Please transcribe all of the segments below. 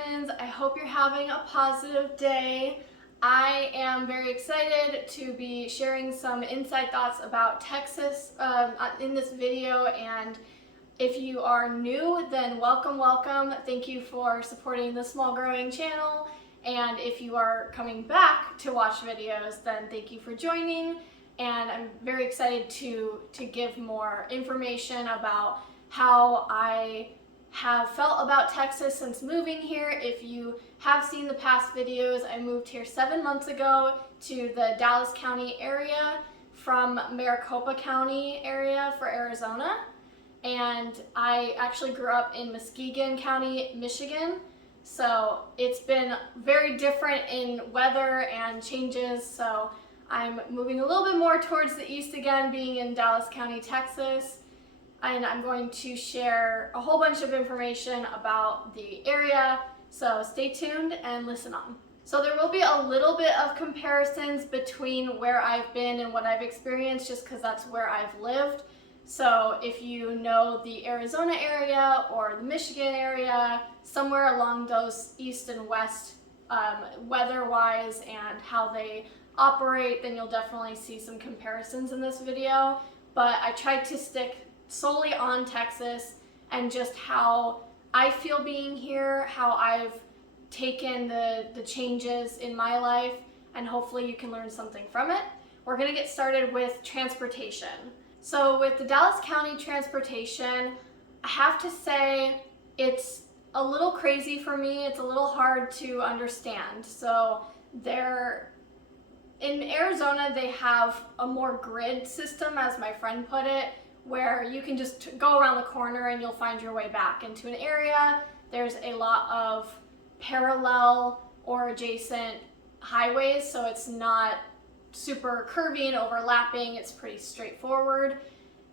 humans. I hope you're having a positive day. I am very excited to be sharing some inside thoughts about Texas in this video, and if you are new, then welcome. Thank you for supporting the small growing channel, and if you are coming back to watch videos, then thank you for joining. And I'm very excited to give more information about how I have felt about Texas since moving here. If you have seen the past videos, I moved here 7 months ago to the Dallas County area from Maricopa County area for Arizona. And I actually grew up in Muskegon County, Michigan. So it's been very different in weather and changes. So I'm moving a little bit more towards the east again, being in Dallas County, Texas. And I'm going to share a whole bunch of information about the area, so stay tuned and listen on. So there will be a little bit of comparisons between where I've been and what I've experienced, just because that's where I've lived. So if you know the Arizona area or the Michigan area, somewhere along those east and west weather-wise and how they operate, then you'll definitely see some comparisons in this video. But I tried to stick solely on Texas and just how I feel being here, how I've taken the changes in my life, and hopefully you can learn something from it. We're gonna get started with transportation. So with the Dallas County transportation, I have to say it's a little crazy for me. It's a little hard to understand. So in Arizona, they have a more grid system, as my friend put it, where you can just go around the corner and you'll find your way back into an area. There's a lot of parallel or adjacent highways, so it's not super curvy and overlapping. It's pretty straightforward.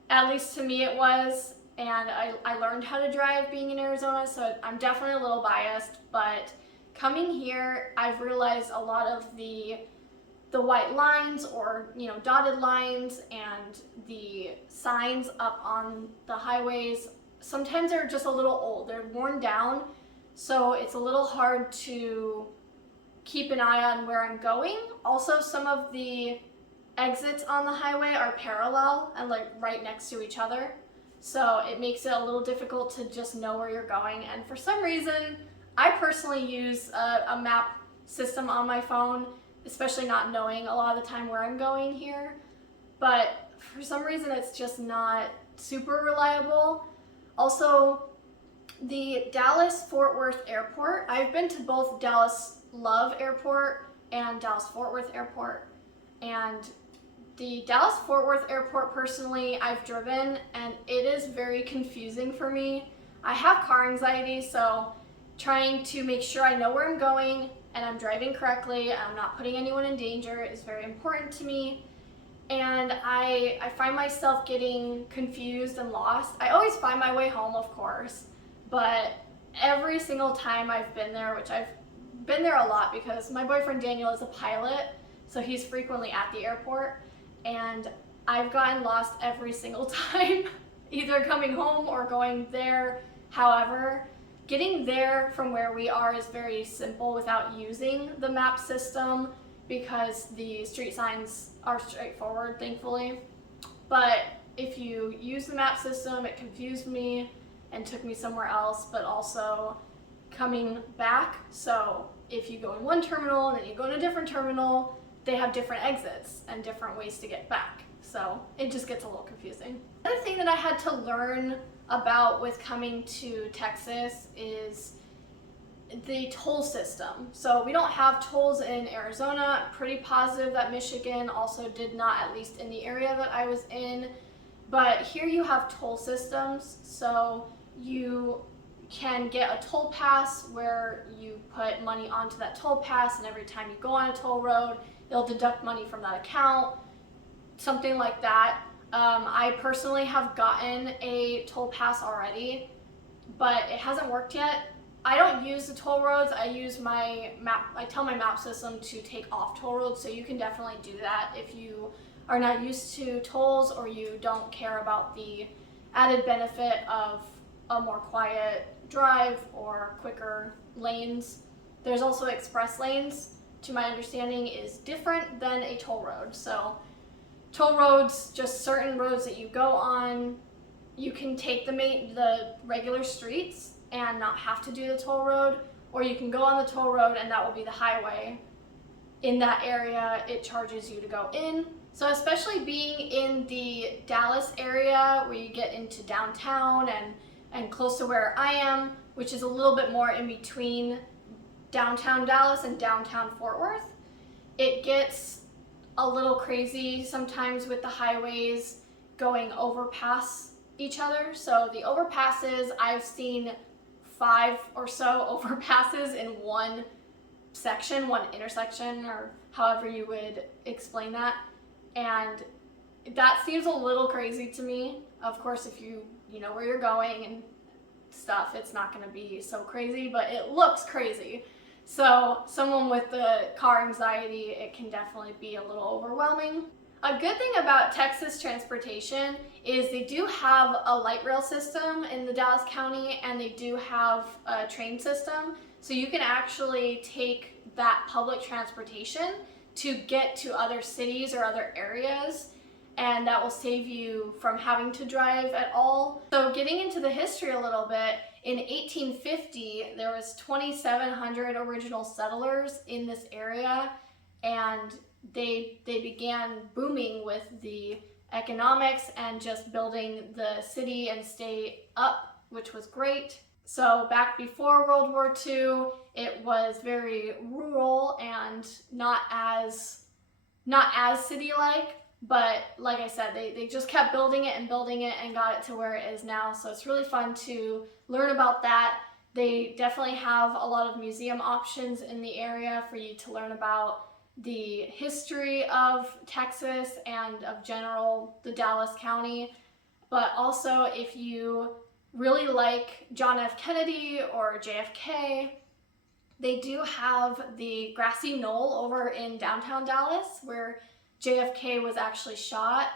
At least to me it was, and I learned how to drive being in Arizona, so I'm definitely a little biased, but coming here, I've realized a lot of the white lines or dotted lines and the signs up on the highways, sometimes they're just a little old. They're worn down, so it's a little hard to keep an eye on where I'm going. Also, some of the exits on the highway are parallel and like right next to each other, so it makes it a little difficult to just know where you're going. And for some reason, I personally use a map system on my phone, especially not knowing a lot of the time where I'm going here. But for some reason, it's just not super reliable. Also, the Dallas-Fort Worth Airport, I've been to both Dallas Love Airport and Dallas-Fort Worth Airport. And the Dallas-Fort Worth Airport, personally, I've driven, and it is very confusing for me. I have car anxiety, so trying to make sure I know where I'm going and I'm driving correctly, I'm not putting anyone in danger, is very important to me. And I find myself getting confused and lost. I always find my way home, of course, but every single time I've been there, which I've been there a lot because my boyfriend Daniel is a pilot, so he's frequently at the airport, and I've gotten lost every single time, either coming home or going there. However, getting there from where we are is very simple without using the map system because the street signs are straightforward, thankfully. But if you use the map system, it confused me and took me somewhere else, but also coming back. So if you go in one terminal and then you go in a different terminal, they have different exits and different ways to get back. So it just gets a little confusing. Another thing that I had to learn about with coming to Texas is the toll system. So we don't have tolls in Arizona. I'm pretty positive that Michigan also did not, at least in the area that I was in. But here you have toll systems, so you can get a toll pass where you put money onto that toll pass, and every time you go on a toll road, they'll deduct money from that account, something like that. I personally have gotten a toll pass already, but it hasn't worked yet. I don't use the toll roads. I use my map. I tell my map system to take off toll roads, so you can definitely do that if you are not used to tolls or you don't care about the added benefit of a more quiet drive or quicker lanes. There's also express lanes, to my understanding, is different than a toll road. So toll roads, just certain roads that you go on, you can take the regular streets and not have to do the toll road, or you can go on the toll road and that will be the highway. In that area, it charges you to go in. So especially being in the Dallas area where you get into downtown and close to where I am, which is a little bit more in between downtown Dallas and downtown Fort Worth, it gets a little crazy sometimes with the highways going overpass each other. So the overpasses, I've seen 5 or so overpasses in one section, one intersection, or however you would explain that. And that seems a little crazy to me. Of course, if you know where you're going and stuff, it's not going to be so crazy, but it looks crazy. So someone with the car anxiety, it can definitely be a little overwhelming. A good thing about Texas transportation is they do have a light rail system in the Dallas County, and they do have a train system. So you can actually take that public transportation to get to other cities or other areas, and that will save you from having to drive at all. So getting into the history a little bit, in 1850, there was 2,700 original settlers in this area, and they began booming with the economics and just building the city and state up, which was great. So back before World War II, it was very rural and not as city-like, but like I said, they just kept building it and got it to where it is now. So it's really fun to learn about that. They definitely have a lot of museum options in the area for you to learn about the history of Texas and of the Dallas County. But also, if you really like John F. Kennedy or JFK, they do have the grassy knoll over in downtown Dallas where JFK was actually shot,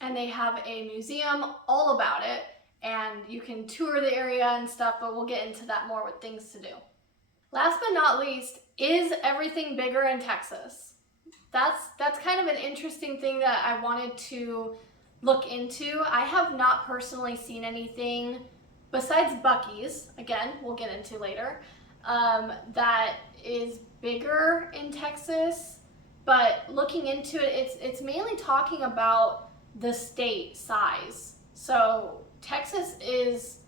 and they have a museum all about it, and you can tour the area and stuff, but we'll get into that more with things to do. Last but not least, is everything bigger in Texas? That's kind of an interesting thing that I wanted to look into. I have not personally seen anything besides Buc-ee's, again, we'll get into later, that is bigger in Texas. But looking into it, it's mainly talking about the state size. So Texas is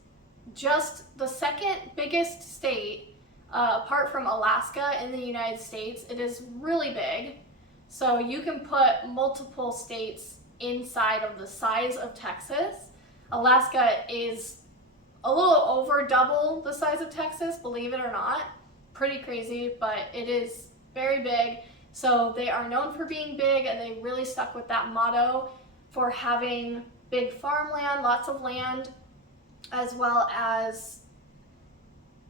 just the second biggest state, apart from Alaska in the United States. It is really big. So you can put multiple states inside of the size of Texas. Alaska is a little over double the size of Texas, believe it or not. Pretty crazy, but it is very big. So they are known for being big, and they really stuck with that motto for having big farmland, lots of land, as well as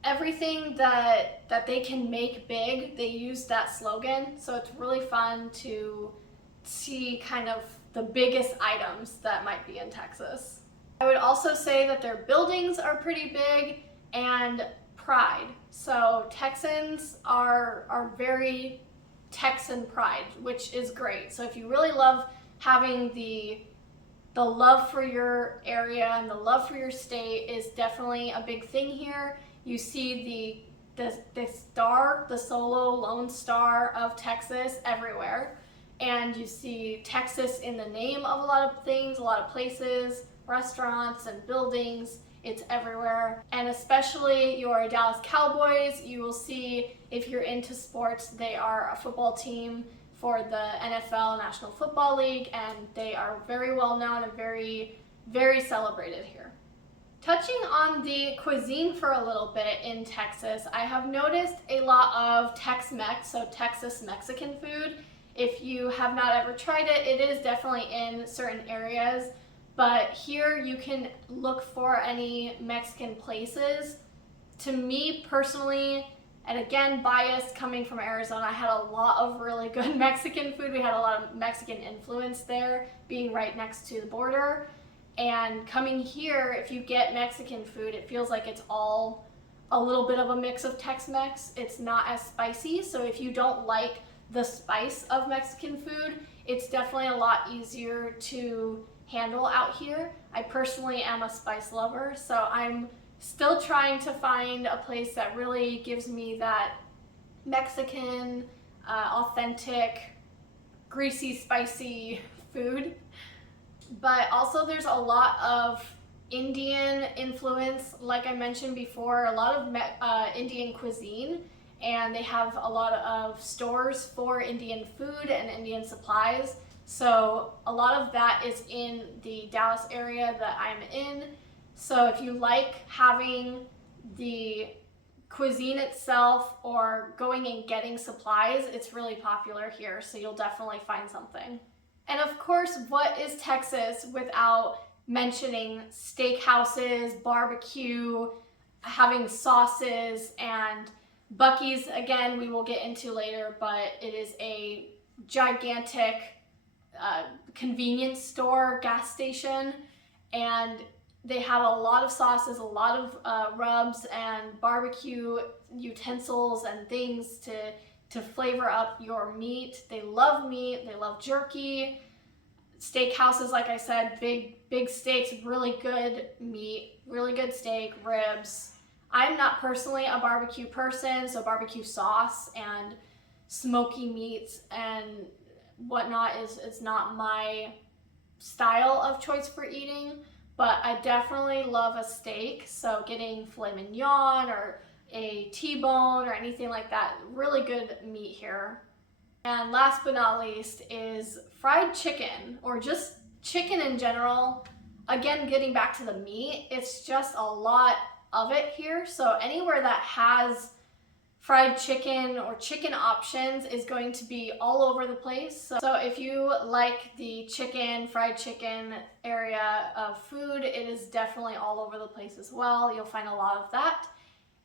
everything that they can make big. They use that slogan. So it's really fun to see kind of the biggest items that might be in Texas. I would also say that their buildings are pretty big, and pride. So Texans are very Texan pride, which is great. So if you really love having the love for your area and the love for your state, is definitely a big thing here. You see the star, the solo lone star of Texas everywhere, and you see Texas in the name of a lot of things, a lot of places, restaurants and buildings. It's everywhere. And especially your Dallas Cowboys, you will see, if you're into sports, they are a football team for the NFL, National Football League, and they are very well known and very, very celebrated here. Touching on the cuisine for a little bit in Texas, I have noticed a lot of Tex-Mex, so Texas Mexican food. If you have not ever tried it, it is definitely in certain areas. But here you can look for any Mexican places. To me personally, and again, biased coming from Arizona, I had a lot of really good Mexican food. We had a lot of Mexican influence there, being right next to the border. And coming here, if you get Mexican food, it feels like it's all a little bit of a mix of Tex-Mex. It's not as spicy, so if you don't like the spice of Mexican food, it's definitely a lot easier to handle out here. I personally am a spice lover, so I'm still trying to find a place that really gives me that Mexican, authentic, greasy, spicy food. But also there's a lot of Indian influence, like I mentioned before, a lot of Indian cuisine, and they have a lot of stores for Indian food and Indian supplies. So a lot of that is in the Dallas area that I'm in. So if you like having the cuisine itself or going and getting supplies, it's really popular here, so you'll definitely find something. And of course, what is Texas without mentioning steakhouses, barbecue, having sauces, and Buc-ee's, again, we will get into later, but it is a gigantic convenience store, gas station, and they have a lot of sauces, a lot of rubs and barbecue utensils and things to flavor up your meat. They love meat, they love jerky. Steakhouses, like I said, big steaks, really good meat, really good steak, ribs. I'm not personally a barbecue person, so barbecue sauce and smoky meats and whatnot is not my style of choice for eating, but I definitely love a steak, so getting filet mignon or a T-bone or anything like that, really good meat here. And last but not least is fried chicken, or just chicken in general. Again, getting back to the meat, it's just a lot of it here, so anywhere that has fried chicken or chicken options is going to be all over the place. So if you like the fried chicken area of food, it is definitely all over the place as well. You'll find a lot of that.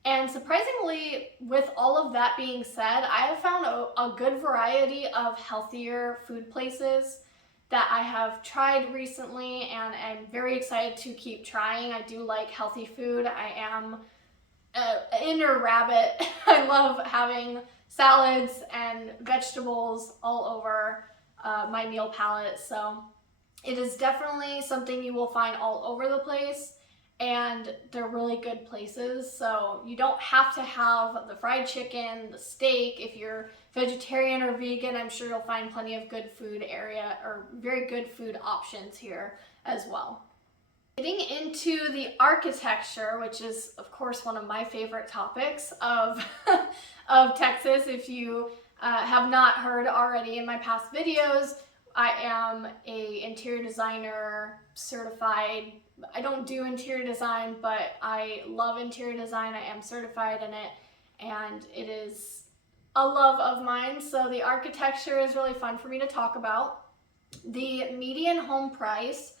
And surprisingly, with all of that being said, I have found a good variety of healthier food places that I have tried recently, and I'm very excited to keep trying. I do like healthy food. I am an inner rabbit. I love having salads and vegetables all over my meal palette, so it is definitely something you will find all over the place, and they're really good places. So you don't have to have the fried chicken, the steak. If you're vegetarian or vegan, I'm sure you'll find plenty of good food area or very good food options here as well. Getting into the architecture, which is of course one of my favorite topics of, of Texas. If you have not heard already in my past videos, I am a interior designer certified. I don't do interior design, but I love interior design. I am certified in it, and it is a love of mine. So the architecture is really fun for me to talk about. The median home price,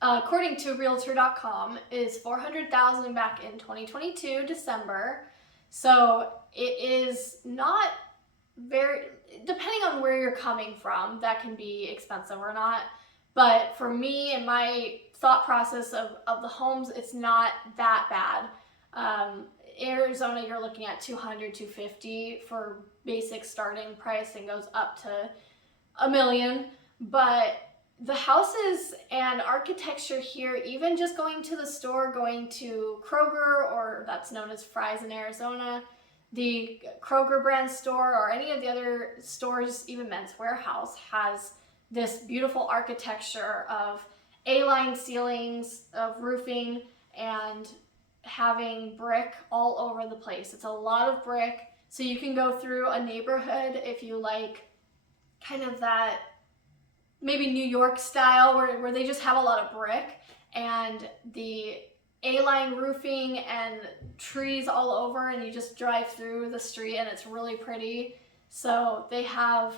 according to Realtor.com, is $400,000 back in 2022 December. So it is not very, depending on where you're coming from, that can be expensive or not. But for me and my thought process of the homes, it's not that bad. Arizona, you're looking at $200,000, $250,000 for basic starting price, and goes up to $1 million. But the houses and architecture here, even just going to the store, going to Kroger, or that's known as Fry's in Arizona, the Kroger brand store, or any of the other stores, even Men's Warehouse, has this beautiful architecture of A-line ceilings, of roofing, and having brick all over the place. It's a lot of brick, so you can go through a neighborhood if you like kind of that maybe New York style where they just have a lot of brick and the A-line roofing and trees all over, and you just drive through the street and it's really pretty. So they have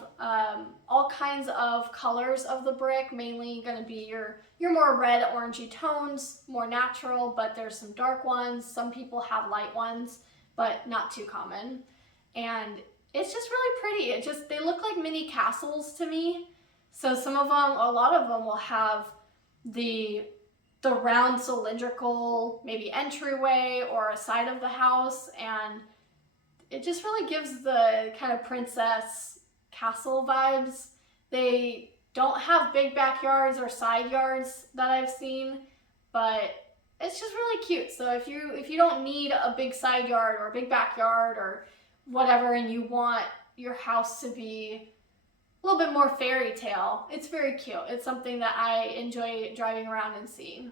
all kinds of colors of the brick, mainly going to be your more red, orangey tones, more natural, but there's some dark ones. Some people have light ones, but not too common. And it's just really pretty. They look like mini castles to me. So some of them, a lot of them will have the the round cylindrical maybe entryway or a side of the house, and it just really gives the kind of princess castle vibes. They don't have big backyards or side yards that I've seen, but it's just really cute. So if you don't need a big side yard or a big backyard or whatever, and you want your house to be a little bit more fairy tale, it's very cute. It's something that I enjoy driving around and seeing.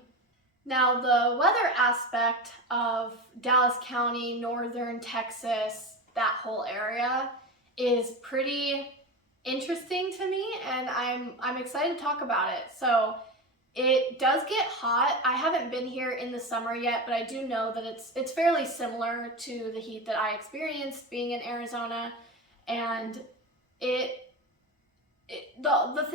Now, the weather aspect of Dallas County, northern Texas, that whole area is pretty interesting to me, and I'm excited to talk about it. So it does get hot. I haven't been here in the summer yet, but I do know that it's fairly similar to the heat that I experienced being in Arizona, and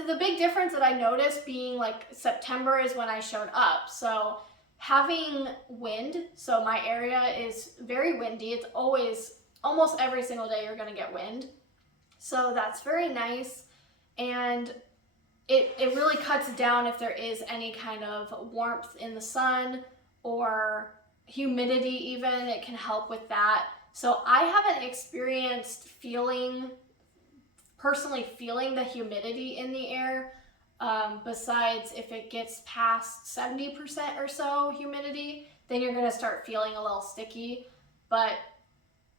the big difference that I noticed being like September is when I showed up. So having wind, so my area is very windy. It's almost every single day you're gonna get wind. So that's very nice. And it really cuts down if there is any kind of warmth in the sun or humidity even. It can help with that. So I haven't experienced personally feeling the humidity in the air, besides if it gets past 70% or so humidity, then you're gonna start feeling a little sticky, but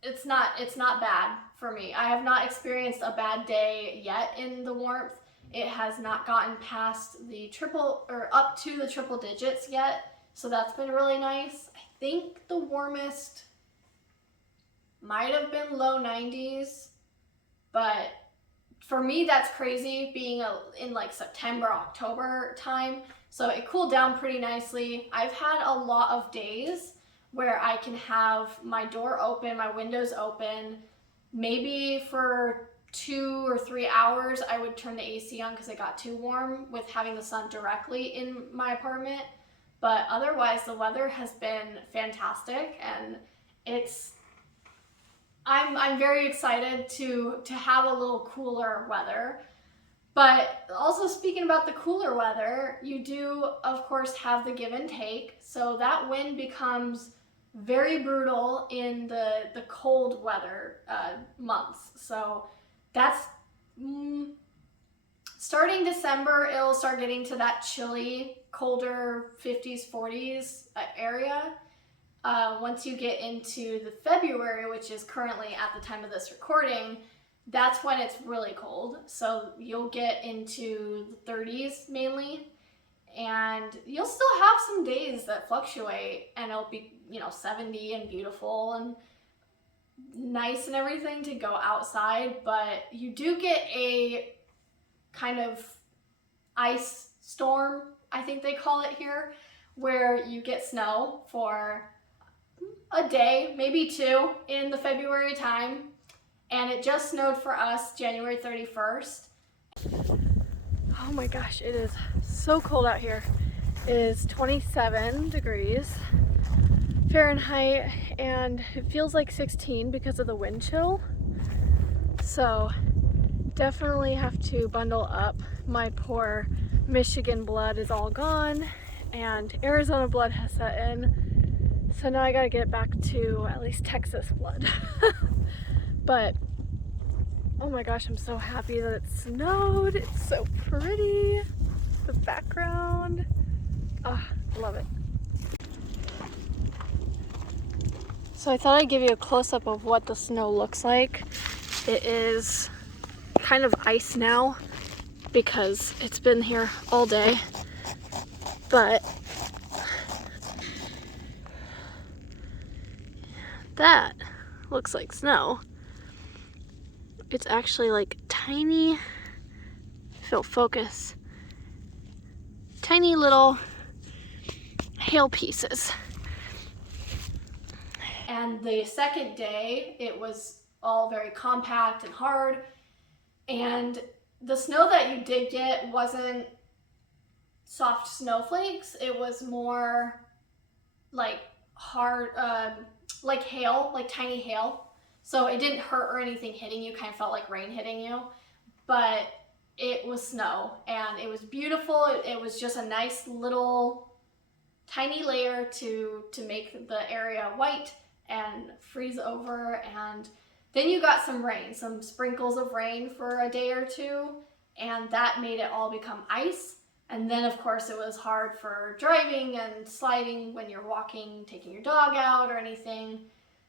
it's not bad for me. I have not experienced a bad day yet in the warmth. It has not gotten past up to the triple digits yet, so that's been really nice. I think the warmest might have been low 90s, but for me, that's crazy being in like September, October time. So it cooled down pretty nicely. I've had a lot of days where I can have my door open, my windows open. Maybe for 2 or 3 hours, I would turn the AC on because it got too warm with having the sun directly in my apartment. But otherwise, the weather has been fantastic, and I'm very excited to have a little cooler weather. But also, speaking about the cooler weather, you do of course have the give and take. So that wind becomes very brutal in the cold weather months. So that's starting December, it'll start getting to that chilly, colder 50s, 40s area. Once you get into the February, which is currently at the time of this recording, that's when it's really cold. So you'll get into the 30s mainly, and you'll still have some days that fluctuate, and it'll be 70 and beautiful and nice and everything to go outside, but you do get a kind of ice storm, I think they call it here, where you get snow for a day, maybe 2 in the February time, and it just snowed for us January 31st. Oh my gosh, it is so cold out here. It is 27 degrees Fahrenheit, and it feels like 16 because of the wind chill. So definitely have to bundle up. My poor Michigan blood is all gone, and Arizona blood has set in. So now I gotta get back to at least Texas blood. But oh my gosh, I'm so happy that it snowed. It's so pretty. The background. Ah, I love it. So I thought I'd give you a close-up of what the snow looks like. It is kind of ice now because it's been here all day. But that looks like snow. It's actually like tiny, if it'll focus, tiny little hail pieces. And the second day, it was all very compact and hard. And the snow that you did get wasn't soft snowflakes. It was more like hard, like hail, like tiny hail. So it didn't hurt or anything hitting you, kind of felt like rain hitting you. But it was snow, and it was beautiful. It was just a nice little tiny layer to make the area white and freeze over. And then you got some rain, some sprinkles of rain for a day or two, and that made it all become ice. And then of course it was hard for driving and sliding when you're walking, taking your dog out or anything.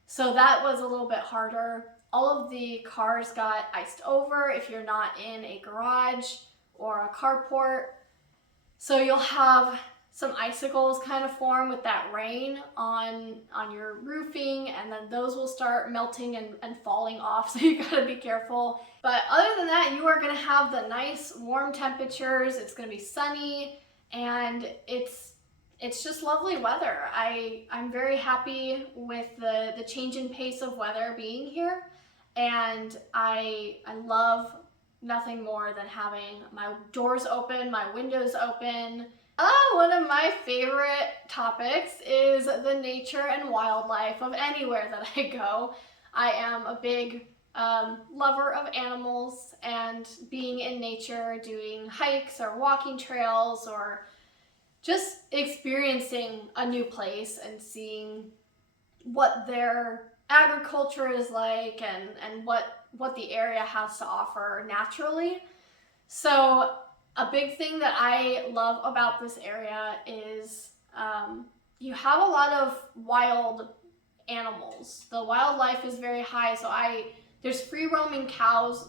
So that was a little bit harder. All of the cars got iced over if you're not in a garage or a carport. So you'll have some icicles kind of form with that rain on your roofing, and then those will start melting and falling off, so you gotta be careful. But other than that, you are gonna have the nice warm temperatures. It's gonna be sunny, and it's just lovely weather. I'm very happy with the change in pace of weather being here, and I love nothing more than having my doors open, my windows open. One of my favorite topics is the nature and wildlife of anywhere that I go. I am a big lover of animals, and being in nature, doing hikes or walking trails, or just experiencing a new place and seeing what their agriculture is like and what the area has to offer naturally. So a big thing that I love about this area is you have a lot of wild animals. The wildlife is very high, so there's free roaming cows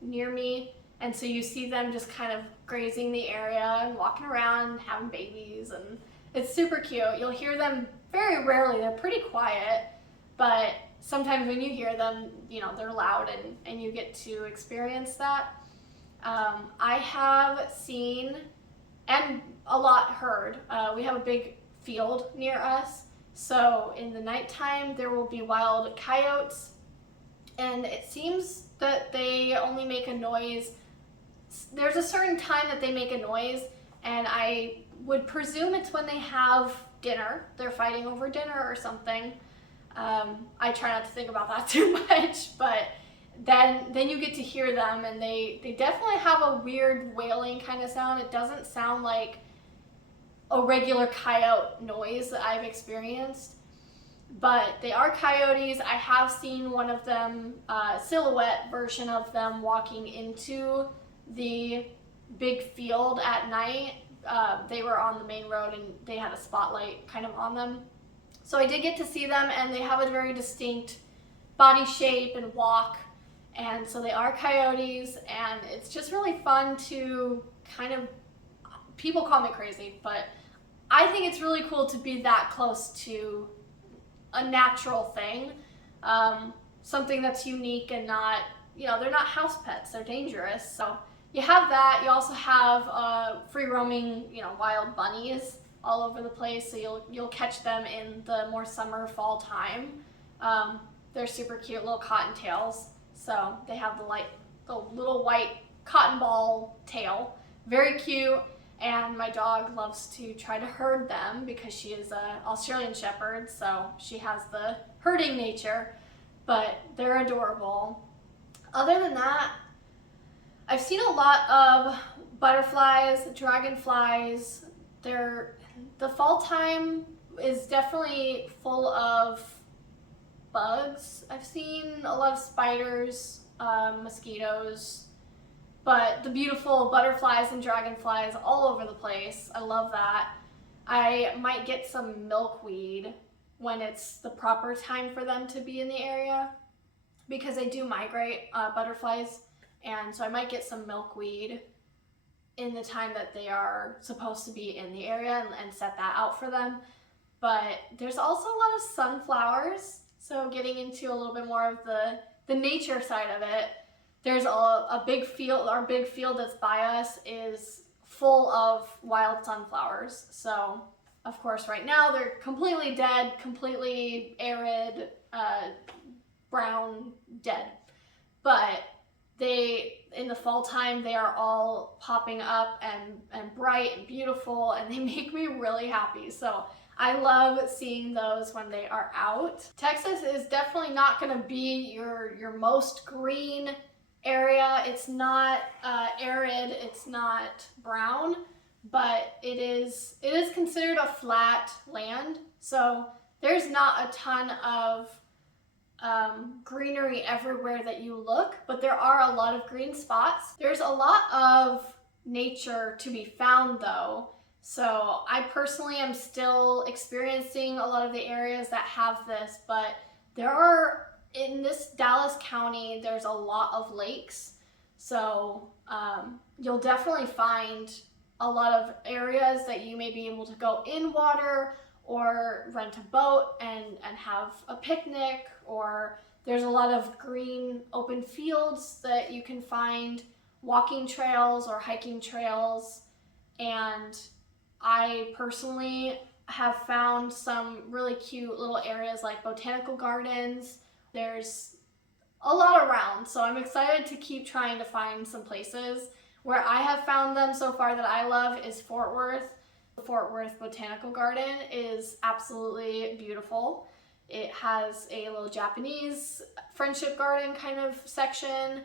near me, and so you see them just kind of grazing the area and walking around, having babies, and it's super cute. You'll hear them very rarely. They're pretty quiet, but sometimes when you hear them, they're loud, and you get to experience that. I have seen and a lot heard. We have a big field near us, so in the nighttime there will be wild coyotes, and it seems that they only make a noise. There's a certain time that they make a noise, and I would presume it's when they have dinner. They're fighting over dinner or something. I try not to think about that too much, but then you get to hear them, and they definitely have a weird wailing kind of sound. It doesn't sound like a regular coyote noise that I've experienced, but they are coyotes. I have seen one of them, silhouette version of them, walking into the big field at night. They were on the main road, and they had a spotlight kind of on them. So I did get to see them, and they have a very distinct body shape and walk. And so they are coyotes, and it's just really fun to people call me crazy, but I think it's really cool to be that close to a natural thing, something that's unique and not, they're not house pets, they're dangerous. So you have that. You also have free roaming, wild bunnies all over the place, so you'll catch them in the more summer, fall time. They're super cute little cottontails. So they have the little white cotton ball tail, very cute, and my dog loves to try to herd them because she is an Australian Shepherd, so she has the herding nature, but they're adorable. Other than that, I've seen a lot of butterflies, dragonflies. The fall time is definitely full of bugs. I've seen a lot of spiders, mosquitoes, but the beautiful butterflies and dragonflies all over the place. I love that. I might get some milkweed when it's the proper time for them to be in the area, because they do migrate, butterflies, and so I might get some milkweed in the time that they are supposed to be in the area and set that out for them. But there's also a lot of sunflowers. So getting into a little bit more of the nature side of it, there's a big field. Our big field that's by us is full of wild sunflowers. So of course right now they're completely dead, completely arid, brown, dead. But in the fall time, they are all popping up and bright and beautiful, and they make me really happy. So I love seeing those when they are out. Texas is definitely not going to be your most green area. It's not arid, it's not brown, but it is considered a flat land, so there's not a ton of greenery everywhere that you look, but there are a lot of green spots. There's a lot of nature to be found though, so I personally am still experiencing a lot of the areas that have this, but there are, in this Dallas County, there's a lot of lakes, so you'll definitely find a lot of areas that you may be able to go in water or rent a boat and have a picnic, or there's a lot of green open fields that you can find, walking trails or hiking trails. And I personally have found some really cute little areas like botanical gardens. There's a lot around, so I'm excited to keep trying to find some places. Where I have found them so far that I love is Fort Worth. The Fort Worth Botanical Garden is absolutely beautiful. It has a little Japanese friendship garden kind of section,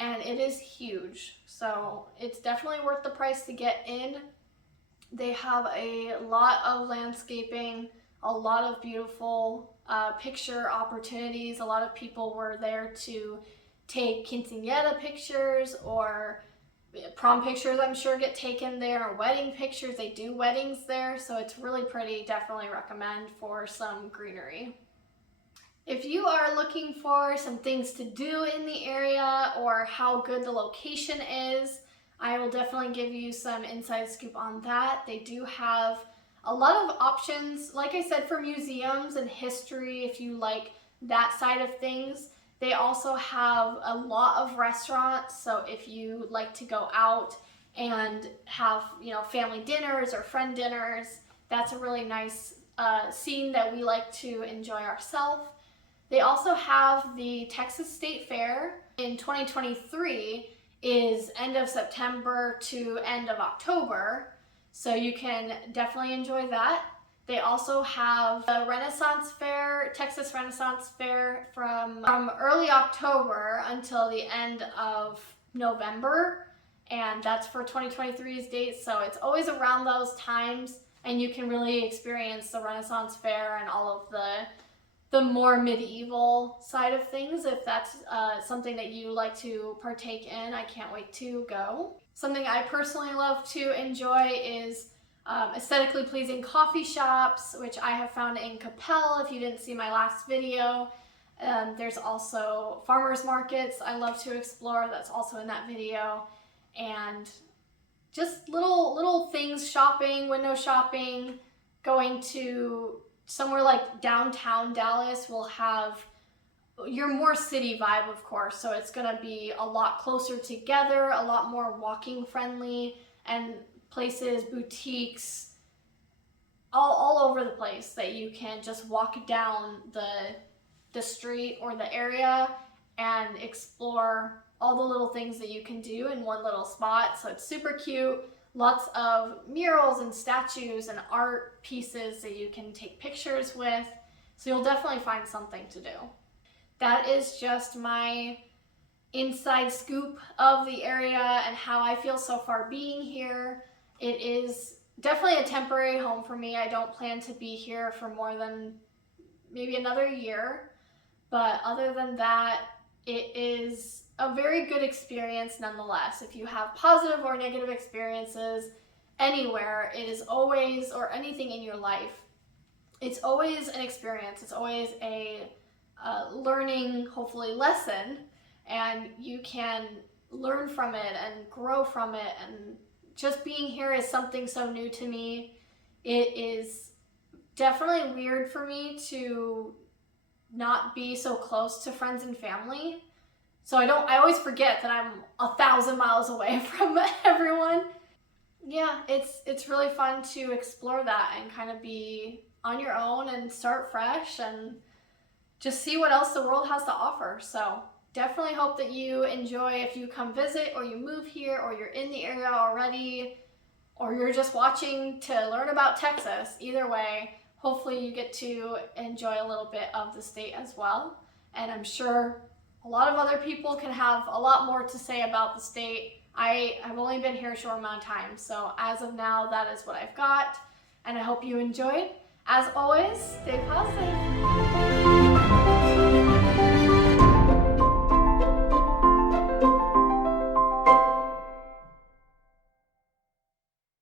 and it is huge. So it's definitely worth the price to get in. They have a lot of landscaping, a lot of beautiful picture opportunities. A lot of people were there to take quinceañera pictures, or prom pictures I'm sure get taken there, or wedding pictures. They do weddings there, so it's really pretty. Definitely recommend for some greenery. If you are looking for some things to do in the area or how good the location is, I will definitely give you some inside scoop on that. They do have a lot of options, like I said, for museums and history, if you like that side of things. They also have a lot of restaurants, so if you like to go out and have, family dinners or friend dinners, that's a really nice scene that we like to enjoy ourselves. They also have the Texas State Fair in 2023 is end of September to end of October, so you can definitely enjoy that. They also have the Renaissance Fair, Texas Renaissance Fair from early October until the end of November, and that's for 2023's date, so it's always around those times, and you can really experience the Renaissance Fair and all of the more medieval side of things. If that's something that you like to partake in, I can't wait to go. Something I personally love to enjoy is aesthetically pleasing coffee shops, which I have found in Capel. If you didn't see my last video, there's also farmers markets I love to explore. That's also in that video. And just little things, shopping, window shopping, going to somewhere like downtown Dallas will have your more city vibe, of course, so it's gonna be a lot closer together, a lot more walking friendly, and places, boutiques, all over the place that you can just walk down the street or the area and explore all the little things that you can do in one little spot. So it's super cute. Lots of murals and statues and art pieces that you can take pictures with. So you'll definitely find something to do. That is just my inside scoop of the area and how I feel so far being here. It is definitely a temporary home for me. I don't plan to be here for more than maybe another year. But other than that, it is a very good experience nonetheless. If you have positive or negative experiences anywhere, it is always, or anything in your life, it's always an experience. It's always a learning, hopefully, lesson, and you can learn from it and grow from it. And just being here is something so new to me. It is definitely weird for me to not be so close to friends and family. So I always forget that I'm 1,000 miles away from everyone. Yeah, it's really fun to explore that and kind of be on your own and start fresh and just see what else the world has to offer. So definitely hope that you enjoy if you come visit, or you move here, or you're in the area already, or you're just watching to learn about Texas. Either way, hopefully you get to enjoy a little bit of the state as well. And I'm sure a lot of other people can have a lot more to say about the state. I have only been here a short amount of time, so as of now, that is what I've got, and I hope you enjoyed. As always, stay positive.